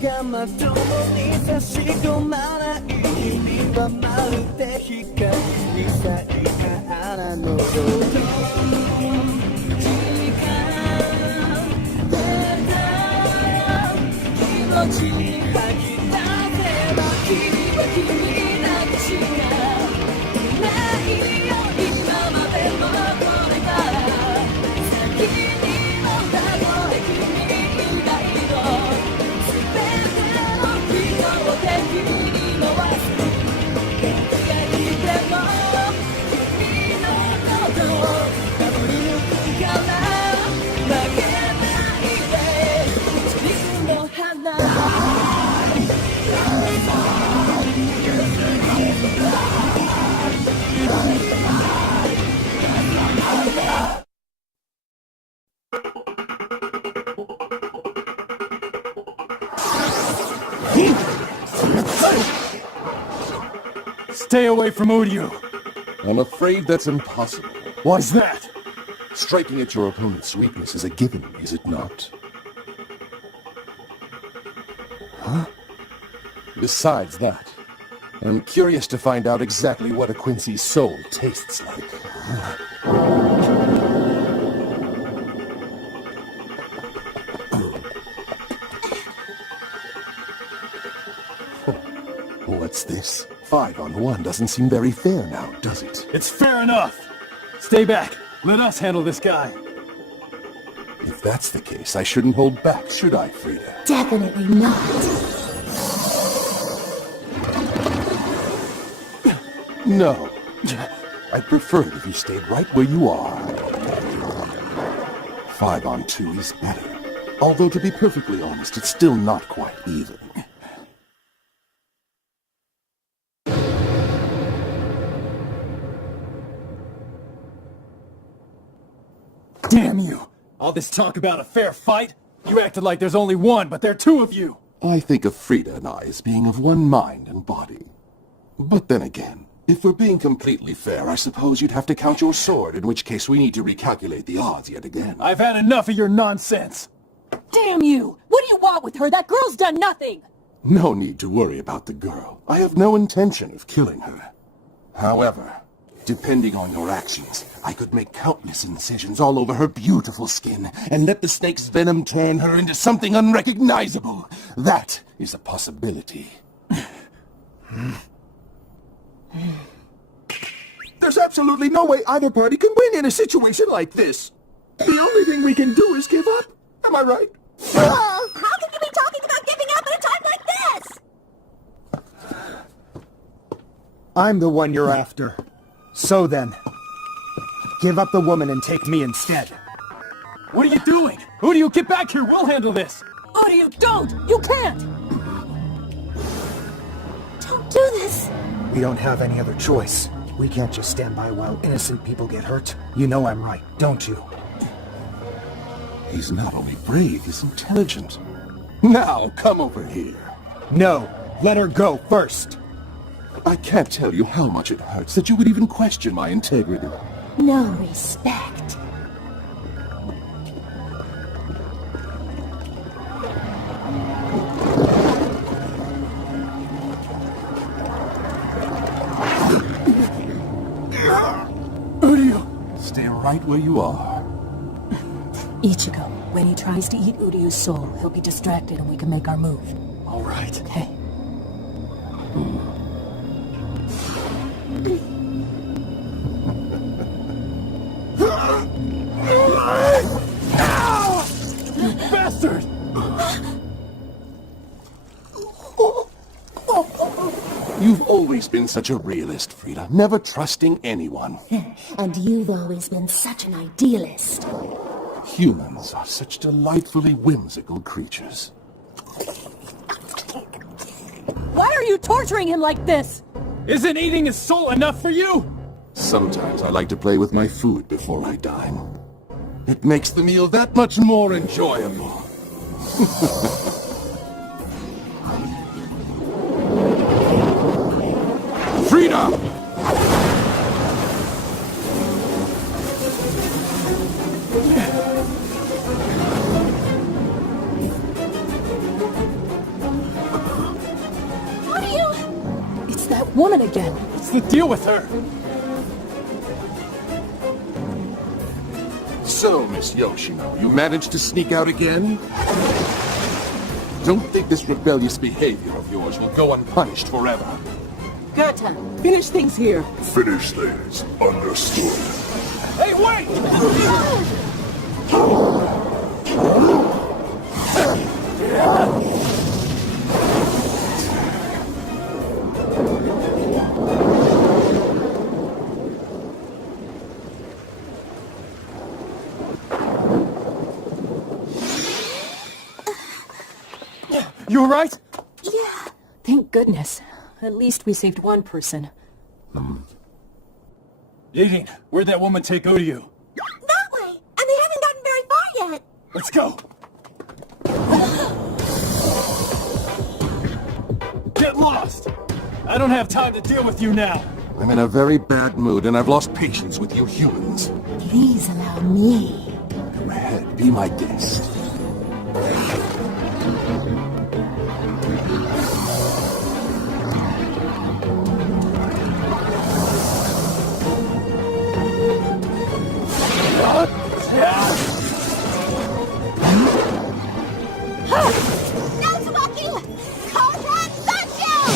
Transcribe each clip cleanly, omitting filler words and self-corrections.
がまともに差し込まない君はまるで光に咲いた花のよう気持ちに吐き出せば君は君だけしかいないよ今までもこれから先にもたとえ君以外の全ての人を敵に回す元気が来ても君のことを守り抜くから負けないで一輪の花Stay away from Uryu. I'm afraid that's impossible. Why's that? Striking at your opponent's weakness is a given, is it not? Huh? Besides that, I'm curious to find out exactly what a Quincy's soul tastes like. What's this? 5-on-1 doesn't seem very fair now, does it? It's fair enough. Stay back. Let us handle this guy. If that's the case, I shouldn't hold back, should I, Frida? Definitely not. No. I'd prefer it if you stayed right where you are. 5-on-2 is better. Although, to be perfectly honest, it's still not quite even. Damn you! All this talk about a fair fight? You acted like there's only one, but there are two of you! I think of Frida and I as being of one mind and body. But then again, if we're being completely fair, I suppose you'd have to count your sword, in which case we need to recalculate the odds yet again. I've had enough of your nonsense! Damn you! What do you want with her? That girl's done nothing! No need to worry about the girl. I have no intention of killing her. However, depending on your actions, I could make countless incisions all over her beautiful skin and let the snake's venom turn her into something unrecognizable. That is a possibility. There's absolutely no way either party can win in a situation like this. The only thing we can do is give up. Am I right? Oh, how can you be talking about giving up at a time like this? I'm the one you're after. So then, give up the woman and take me instead. What are you doing? Uryu, get back here! We'll handle this! Uryu, don't! You can't! Don't do this. We don't have any other choice. We can't just stand by while innocent people get hurt. You know I'm right, don't you? He's not only brave, he's intelligent. Now, come over here. No, let her go first. I can't tell you how much it hurts that you would even question my integrity. No respect. Uryu! Stay right where you are. Ichigo, when he tries to eat Uryu's soul, he'll be distracted and we can make our move. All right. Okay. You bastard! You've always been such a realist, Frida, never trusting anyone. And you've always been such an idealist. Humans are such delightfully whimsical creatures. Why are you torturing him like this? Isn't eating his soul enough for you? Sometimes I like to play with my food before I dine. It makes the meal that much more enjoyable. Frida! woman again. What's the deal with her? So, Miss Yoshino, you managed to sneak out again? Don't think this rebellious behavior of yours will go unpunished forever. Goethe, finish things here. Finish things. Understood. Hey, wait! You alright? Yeah. Thank goodness. At least we saved one person. Yading, where'd that woman take Udiu? That way! And they haven't gotten very far yet! Let's go! Get lost! I don't have time to deal with you now! I'm in a very bad mood, and I've lost patience with you humans. Please allow me. Go ahead, be my guest. No, Tsubaki! Contract Sunshine!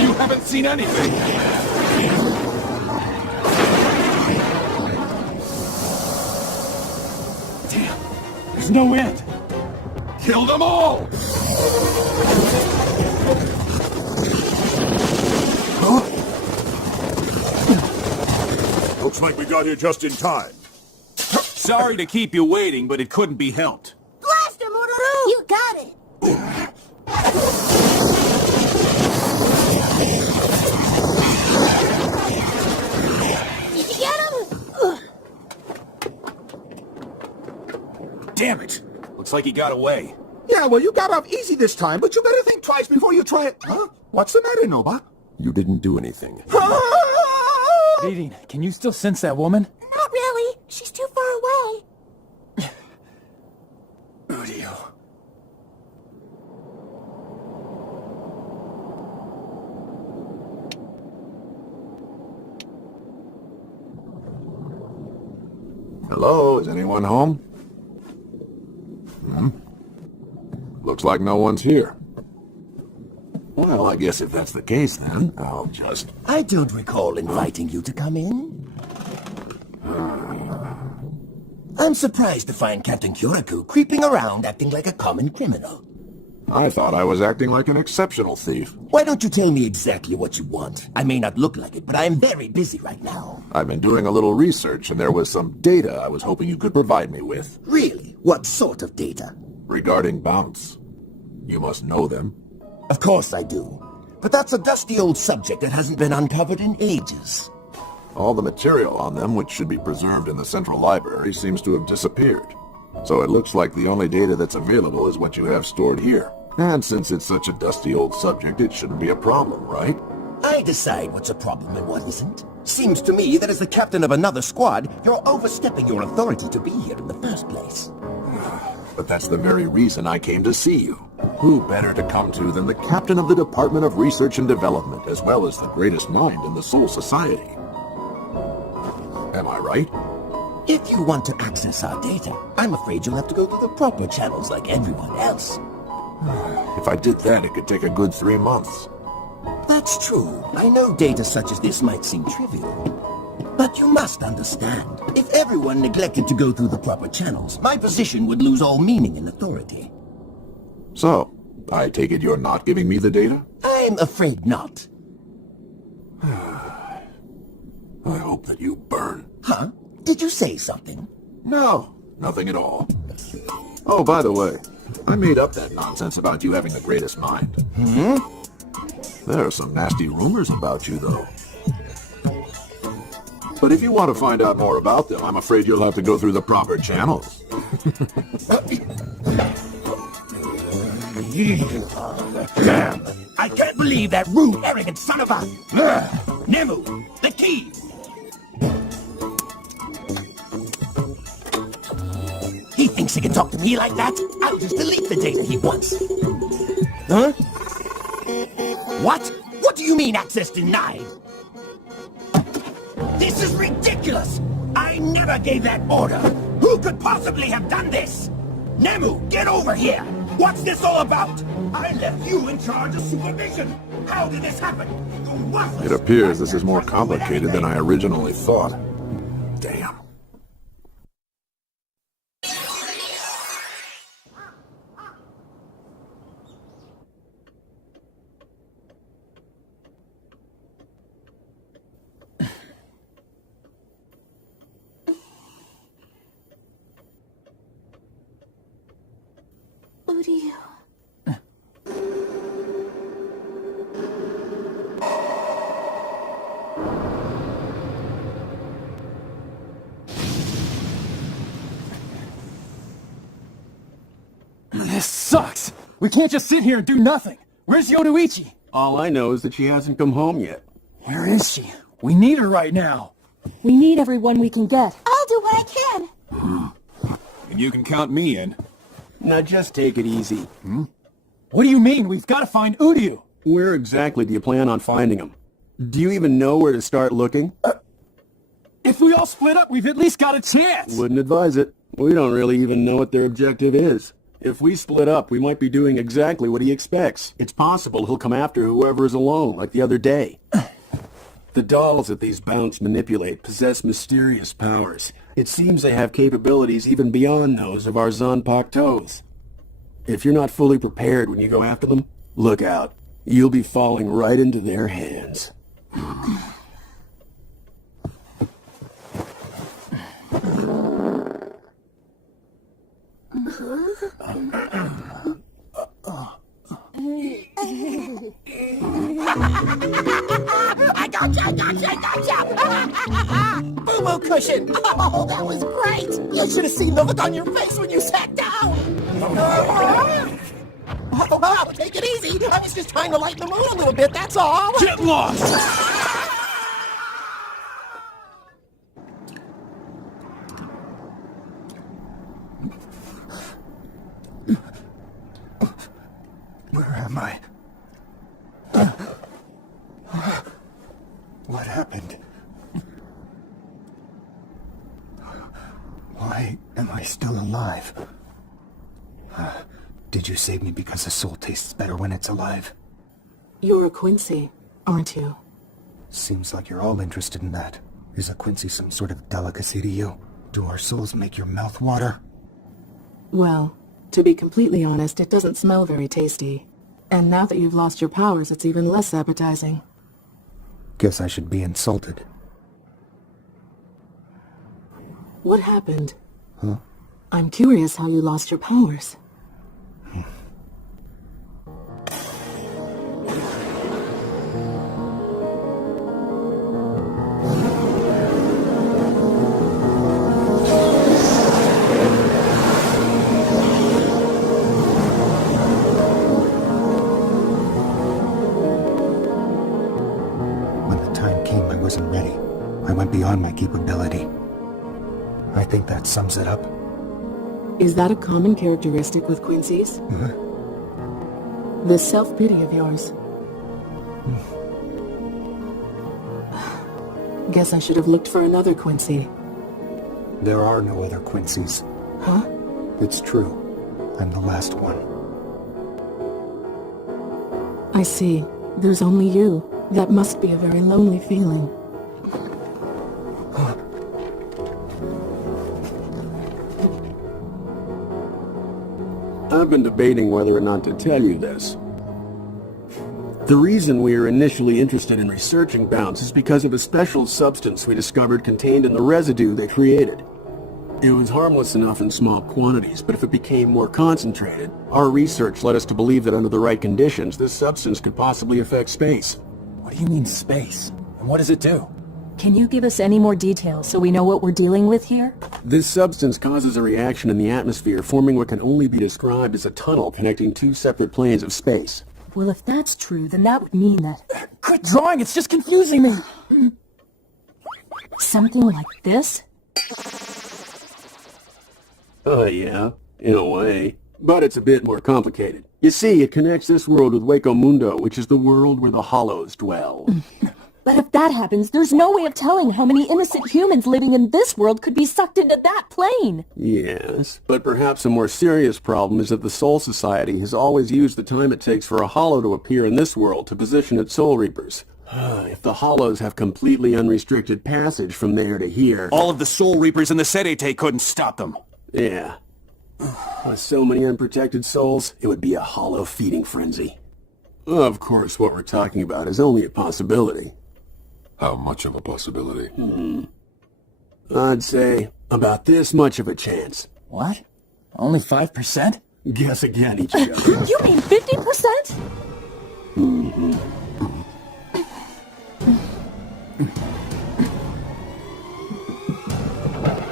You haven't seen anything! Damn, there's no end! Kill them all! Looks like we got here just in time. Sorry to keep you waiting, but it couldn't be helped. Blast him, Ururu! You got it! Did you get him? Damn it! Looks like he got away. Yeah, well, you got off easy this time, but you better think twice before you try it. Huh? What's the matter, Noba? You didn't do anything. Yading, can you still sense that woman? Not really. She's too far away. Udiu. Hello, is anyone home? Looks like no one's here. Well, I guess if that's the case, then I'll just... I don't recall inviting you to come in. I'm surprised to find Captain Kyoraku creeping around acting like a common criminal. I thought I was acting like an exceptional thief. Why don't you tell me exactly what you want? I may not look like it, but I am very busy right now. I've been doing a little research, and there was some data I was hoping you could provide me with. Really? What sort of data? Regarding bounts. You must know them. Of course I do. But that's a dusty old subject that hasn't been uncovered in ages. All the material on them, which should be preserved in the central library, seems to have disappeared. So it looks like the only data that's available is what you have stored here. And since it's such a dusty old subject, it shouldn't be a problem, right? I decide what's a problem and what isn't. Seems to me that as the captain of another squad, you're overstepping your authority to be here in the first place. But that's the very reason I came to see you. Who better to come to than the captain of the Department of Research and Development, as well as the greatest mind in the Soul Society? Am I right? If you want to access our data, I'm afraid you'll have to go through the proper channels like everyone else. If I did that, it could take a good 3 months. That's true. I know data such as this might seem trivial. But you must understand, if everyone neglected to go through the proper channels, my position would lose all meaning and authority. So, I take it you're not giving me the data? I'm afraid not. I hope that you burn. Huh? Did you say something? No, nothing at all. Oh, by the way, I made up that nonsense about you having the greatest mind. There are some nasty rumors about you, though. But if you want to find out more about them, I'm afraid you'll have to go through the proper channels. Damn! I can't believe that rude, arrogant son of a... Nemu, the key! thinks he can talk to me like that? I'll just delete the data he wants. Huh? What? What do you mean access denied? This is ridiculous! I never gave that order! Who could possibly have done this? Nemu, get over here! What's this all about? I left you in charge of supervision! How did this happen? It appears this is more complicated than I originally thought. Damn. Uryu. This sucks! We can't just sit here and do nothing! Where's Yoruichi? All I know is that she hasn't come home yet. Where is she? We need her right now! We need everyone we can get. I'll do what I can. And you can count me in. Now just take it easy. What do you mean? We've got to find Uryu! Where exactly do you plan on finding him? Do you even know where to start looking? If we all split up, we've at least got a chance! Wouldn't advise it. We don't really even know what their objective is. If we split up, we might be doing exactly what he expects. It's possible he'll come after whoever is alone, like the other day. The dolls that these bounts manipulate possess mysterious powers. It seems they have capabilities even beyond those of our Zanpakutos. If you're not fully prepared when you go after them, look out. You'll be falling right into their hands. I gotcha! Boo-boo cushion! Oh, that was great! You should have seen the look on your face when you sat down! Oh, take it easy! I was just trying to lighten the mood a little bit, that's all! Get lost! Where am I? What happened? Why am I still alive? Did you save me because the soul tastes better when it's alive? You're a Quincy, aren't you? Seems like you're all interested in that. Is a Quincy some sort of delicacy to you? Do our souls make your mouth water? Well, to be completely honest, it doesn't smell very tasty. And now that you've lost your powers, it's even less appetizing. Guess I should be insulted. What happened? Huh? I'm curious how you lost your powers. I went beyond my capability. I think that sums it up. Is that a common characteristic with Quincy's? This self-pity of yours. Guess I should have looked for another Quincy. There are no other Quincy's. Huh? It's true. I'm the last one. I see. There's only you. That must be a very lonely feeling. I've been debating whether or not to tell you this. The reason we were initially interested in researching bounce is because of a special substance we discovered contained in the residue they created. It was harmless enough in small quantities, but if it became more concentrated, our research led us to believe that under the right conditions, this substance could possibly affect space. What do you mean space? And what does it do? Can you give us any more details so we know what we're dealing with here? This substance causes a reaction in the atmosphere, forming what can only be described as a tunnel connecting two separate planes of space. Well, if that's true, then that would mean that... Quit drawing, it's just confusing me! Something like this? Oh, yeah. In a way. But it's a bit more complicated. You see, it connects this world with Waco Mundo, which is the world where the Hollows dwell. But if that happens, there's no way of telling how many innocent humans living in this world could be sucked into that plane. Yes, but perhaps a more serious problem is that the Soul Society has always used the time it takes for a Hollow to appear in this world to position its Soul Reapers. If the Hollows have completely unrestricted passage from there to here... All of the Soul Reapers in the Serete couldn't stop them. Yeah. With so many unprotected souls, it would be a Hollow feeding frenzy. Of course, what we're talking about is only a possibility. How much of a possibility? I'd say about this much of a chance. What? Only 5%? Guess again, Ichigo. You mean 50%?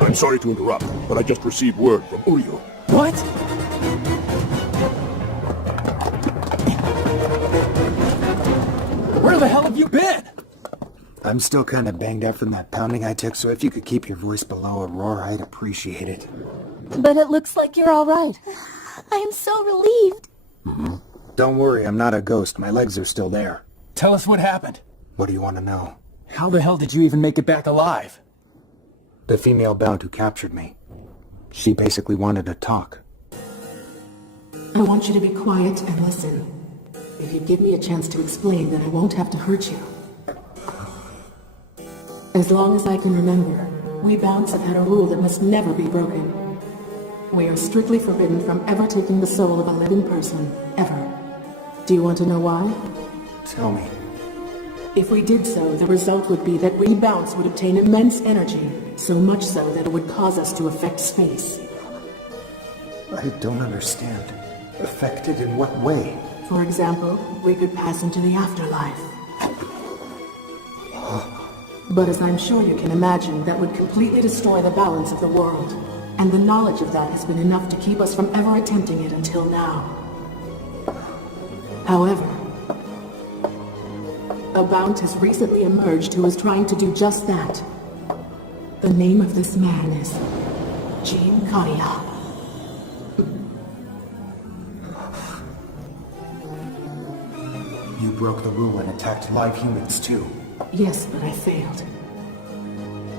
I'm sorry to interrupt, but I just received word from Uryu. What? Where the hell have you been? I'm still kind of banged up from that pounding I took, so if you could keep your voice below a roar, I'd appreciate it. But it looks like you're all right. I am so relieved. Don't worry, I'm not a ghost. My legs are still there. Tell us what happened. What do you want to know? How the hell did you even make it back alive? The female bound who captured me. She basically wanted to talk. I want you to be quiet and listen. If you give me a chance to explain, then I won't have to hurt you. As long as I can remember, we Bounds have had a rule that must never be broken. We are strictly forbidden from ever taking the soul of a living person, ever. Do you want to know why? Tell me. If we did so, the result would be that we Bounds would obtain immense energy, so much so that it would cause us to affect space. I don't understand. Affected in what way? For example, we could pass into the afterlife. But as I'm sure you can imagine, that would completely destroy the balance of the world. And the knowledge of that has been enough to keep us from ever attempting it until now. However, a Bound has recently emerged who is trying to do just that. The name of this man is Jean Karia. You broke the rule and attacked live humans too. Yes, but I failed.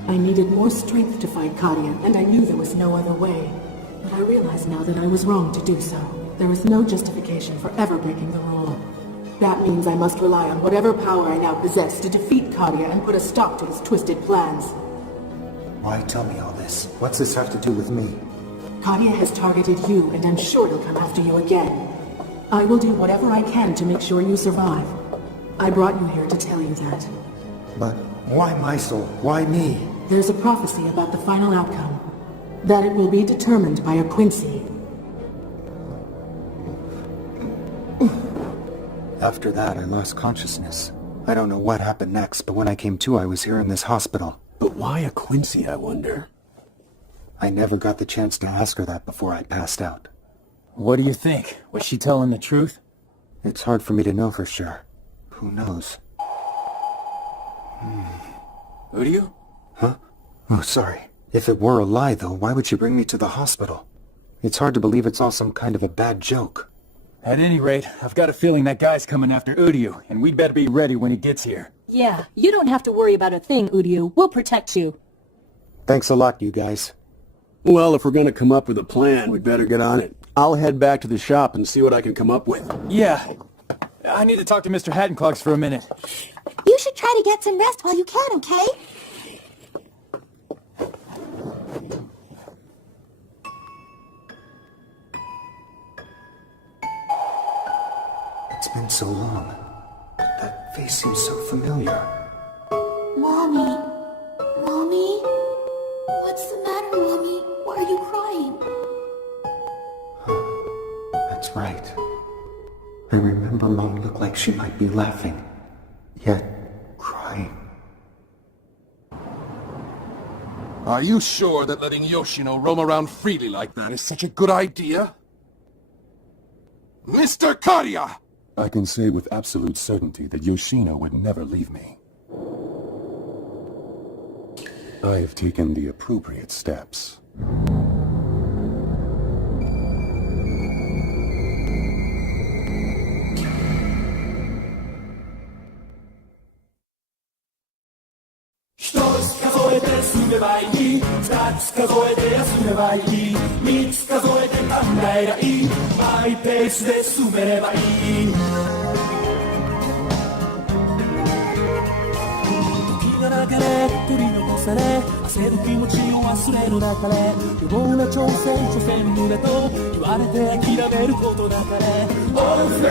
I needed more strength to fight Karia, and I knew there was no other way. But I realize now that I was wrong to do so. There is no justification for ever breaking the rule. That means I must rely on whatever power I now possess to defeat Karia and put a stop to his twisted plans. Why tell me all this? What's this have to do with me? Karia has targeted you, and I'm sure he'll come after you again. I will do whatever I can to make sure you survive. I brought you here to tell you that. But why my soul? Why me? There's a prophecy about the final outcome. That it will be determined by a Quincy. After that, I lost consciousness. I don't know what happened next, but when I came to, I was here in this hospital. But why a Quincy, I wonder? I never got the chance to ask her that before I passed out. What do you think? Was she telling the truth? It's hard for me to know for sure. Who knows? Uryu? Huh? Oh, sorry. If it were a lie, though, why would she bring me to the hospital? It's hard to believe it's all some kind of a bad joke. At any rate, I've got a feeling that guy's coming after Uryu, and we'd better be ready when he gets here. Yeah, you don't have to worry about a thing, Uryu. We'll protect you. Thanks a lot, you guys. Well, if we're gonna come up with a plan, we'd better get on it. I'll head back to the shop and see what I can come up with. Yeah. I need to talk to Mr. Hattenclogs for a minute. You should try to get some rest while you can, okay? It's been so long. That face seems so familiar. Mommy? Mommy? What's the matter, Mommy? Why are you crying? That's right. I remember Mom looked like she might be laughing, yet crying. Are you sure that letting Yoshino roam around freely like that is such a good idea? Mr. Karia! I can say with absolute certainty that Yoshino would never leave me. I have taken the appropriate steps. 進めばいい二つ数えて休めばいい三つ数えて考えりゃいいマイペースで進めればいい時が流れ取り残され焦る気持ちを忘れる中で無謀な挑戦所詮無駄と言われて諦めることだから Always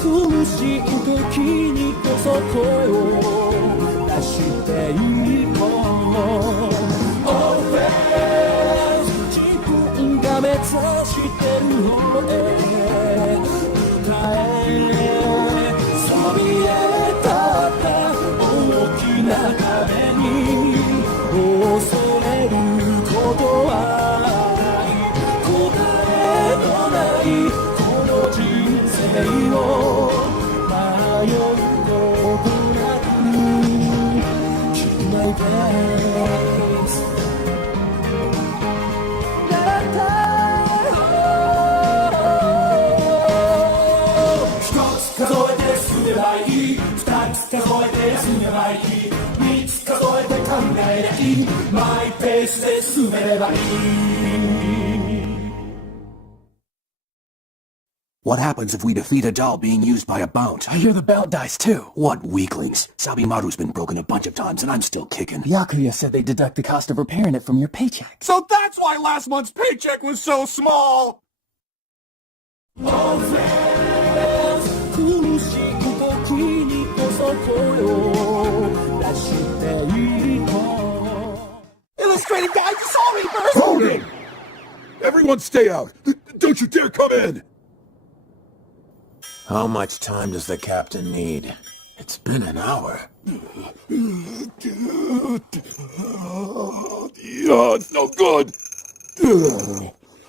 苦しい時にこそ声を出していこう Always 自分が目指してる方へ歌えそびえ立った大きな壁に恐れることは答えのないこの人生を迷うことなく Keep my pace 一つ数えて進めばいい二つ数えて休めばいい三つ数えて考えりゃいいマイペースで進めればいい What happens if we defeat a doll being used by a bounce? I hear the belt dies too. What weaklings? Sabimaru's been broken a bunch of times and I'm still kicking. Yakuya said they deduct the cost of repairing it from your paycheck. So that's why last month's paycheck was so small! 苦しい時にこそ声を出していこう Illustrated Guide to Soul Reapers! Hold it! Everyone stay out! Don't you dare come in! How much time does the captain need? It's been an hour. Yeah, it's no good!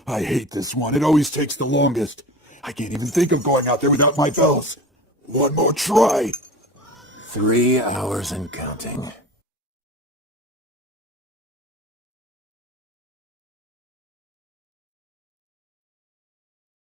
I hate this one. It always takes the longest. I can't even think of going out there without my bells. One more try. 3 hours and counting.